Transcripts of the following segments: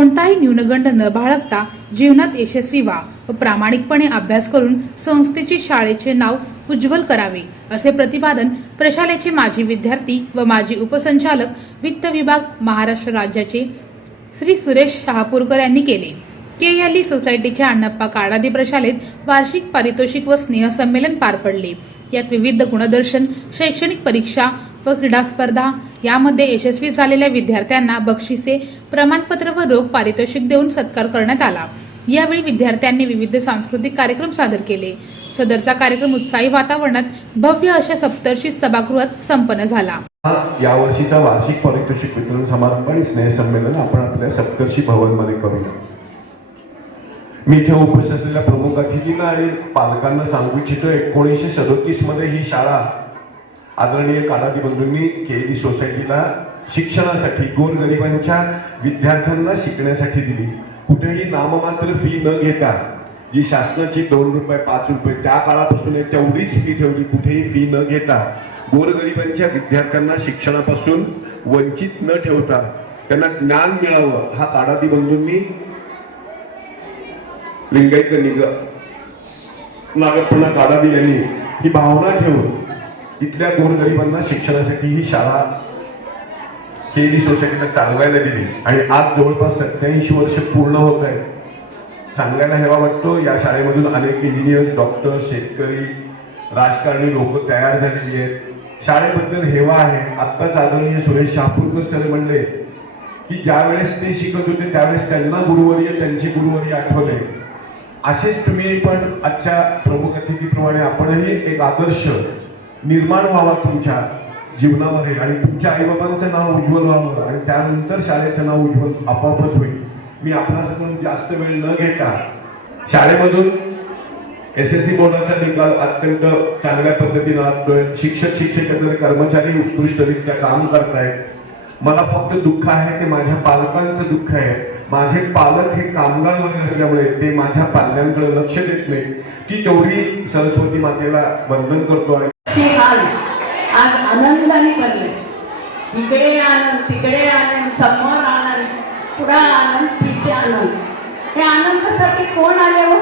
कोणताही न्यूनगंड न बाळगता जीवनात यशस्वी व्हा व प्रामाणिकपणे अभ्यास करून संस्थेचे शाळेचे नाव उज्ज्वल करावे असे प्रतिपादन प्रशालेचे माजी विद्यार्थी व माजी उपसंचालक वित्त विभाग महाराष्ट्र राज्याचे श्री सुरेश शहापूरकर यांनी केले. के एल ई सोसायटीच्या अण्णप्पा काळादी प्रशालेत वार्षिक पारितोषिक व स्नेहसंमेलन पार पडले. यात विविध गुणदर्शन शैक्षणिक परीक्षा व क्रीडा स्पर्धा यामध्ये यशस्वी झालेल्या विद्यार्थ्यांना बक्षिसे प्रमाणपत्र व रोख पारितोषिक देऊन सत्कार करण्यात आला. यावेळी विद्यार्थ्यांनी विविध सांस्कृतिक कार्यक्रम सादर केले. सदरचा कार्यक्रम उत्साही वातावरणात भव्य अशा सप्तर्षी सभागृहात संपन्न झाला. हा यावर्षीचा वार्षिक पारितोषिक वितरण समारंभ आणि स्नेहसंमेलन आपण आपल्या सप्तर्षी भवनमध्ये करूया. मी इथे उपस्थित असलेल्या प्रमुख अतिथींना आणि पालकांना सांगू इच्छितो एकोणीसशे सदोतीसमध्ये ही शाळा आदरणीय कानादी बंधूंनी केली सोसायटीला शिक्षणासाठी गोरगरिबांच्या विद्यार्थ्यांना शिकण्यासाठी दिली. कुठेही नाममात्र फी न घेता जी शासनाची दोन रुपये पाच रुपये त्या काळापासून तेवढीच फी ठेवली. कुठेही फी न घेता गोरगरिबांच्या विद्यार्थ्यांना शिक्षणापासून वंचित न ठेवता त्यांना ज्ञान मिळावं हा काडादी बंधूंनी लिंगायत निग नागरपणा काडादी यांनी ही भावना ठेवून इथल्या गोरगरिबांना शिक्षणासाठी ही शाळा केली सोसायटीला चालवायला दिली. आणि आज जवळपास सत्याऐंशी वर्ष पूर्ण होत आहे सांगायला हेवा वाटतो. या शाळेमधून अनेक इंजिनियर्स डॉक्टर शेतकरी राजकारणी लोक तयार झालेली आहेत. शाळेबद्दल हेवा आहे. आत्ताच आदरणीय सुरेश शहापूरकर सर म्हणले की ज्या वेळेस ते शिकत होते त्यावेळेस त्यांना गुरुवर्य त्यांची गुरुवर्य आठवले. असेच तुम्ही पण आजच्या प्रमुख अतिथीप्रमाणे आपणही एक आदर्श निर्माण व्हावा तुमच्या जीवनामध्ये आणि तुमच्या आईबाबांचं नाव उज्ज्वल व्हावं आणि त्यानंतर शाळेचं नाव उज्ज्वल आपोआपच होईल. मी आपणाकडून जास्त वेळ न घेता शाळेमधून एस एस सी बोर्डाचा निकाल अत्यंत चांगल्या पद्धतीनं आणतोय शिक्षक शिक्षकेतर कर्मचारी उत्कृष्टरित्या काम करतायत. मला फक्त दुःख आहे ते माझ्या पालकांचं दुःख आहे. माझे पालक हे कामगार वर्ग असल्यामुळे ते माझ्या पाल्यांकडे लक्ष देत नाही ती तेवढी सरस्वती मातेला वंदन करतो आहे असे हाल. आज आनंदाने बनले. इकडे आनंद तिकडे आनंद समोर आनंद पुढा आनंद तिचे आनंद. हे आनंदासाठी कोण आले हो?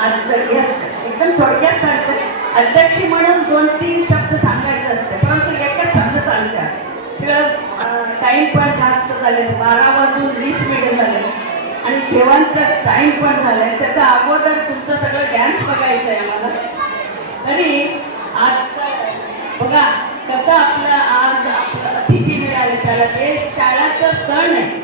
आज गेस्ट एकदम थोडक्यात सांगतो अध्यक्ष म्हणून दोन तीन शब्द सांगायचे असते परंतु एकच शब्द सांगते टाईम पण जास्त झाले बारा वाजून वीस मिनिटं झाले. आणि जेवणचा टाईम पण झालाय. त्याच्या अगोदर तुमचं सगळं डॅन्स बघायचं आहे आम्हाला. तरी आज बघा कसं आपला आज आपला अतिथी मिळाले शाळा ते शाळाचा सण आहे.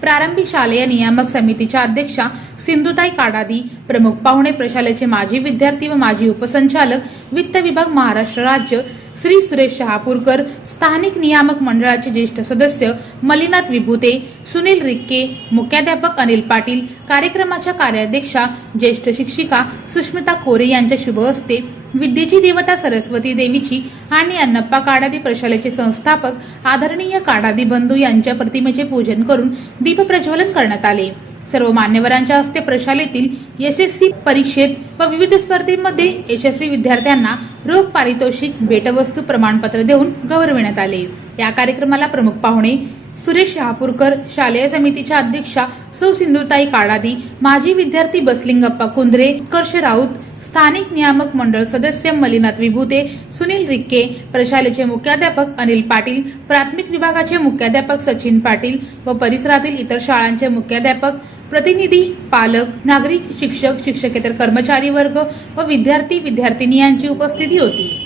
प्रारंभी शालेय नियामक समितीच्या अध्यक्षा सिंधुताई काडादी प्रमुख पाहुणे प्रशालेचे माजी विद्यार्थी व माजी उपसंचालक वित्त विभाग महाराष्ट्र राज्य श्री सुरेश शहापूरकर स्थानिक नियामक मंडळाचे ज्येष्ठ सदस्य मलिनाथ विभूते सुनील रिक्के मुख्याध्यापक अनिल पाटील कार्यक्रमाच्या कार्याध्यक्षा ज्येष्ठ शिक्षिका सुष्मिता कोरे यांच्या शुभ हस्ते विद्येची देवता सरस्वती देवीची आणि अण्णप्पा काडादी प्रशालेचे संस्थापक आदरणीय काडादी बंधू यांच्या प्रतिमेचे पूजन करून दीपप्रज्वलन करण्यात आले. सर्व मान्यवरांच्या हस्ते प्रशालेतील यशस्वी परीक्षेत व विविध स्पर्धेमध्ये यशस्वी विद्यार्थ्यांना रोख पारितोषिक भेटवस्तू प्रमाणपत्र देऊन गौरविण्यात आले. या कार्यक्रमाला प्रमुख पाहुणे सुरेश शहापूरकर शालेय समितीच्या अध्यक्षा सौ सिंधुताई काडादी माजी विद्यार्थी बसलिंगप्पा कुंद्रे उत्कर्ष राऊत स्थानिक नियामक मंडळ सदस्य मलिनाथ विभूते सुनील रिक्के प्रशालेचे मुख्याध्यापक अनिल पाटील प्राथमिक विभागाचे मुख्याध्यापक सचिन पाटील व परिसरातील इतर शाळांचे मुख्याध्यापक प्रतिनिधी पालक नागरिक शिक्षक शिक्षकेतर कर्मचारी वर्ग व विद्यार्थी विद्यार्थिनी यांची उपस्थिती होती.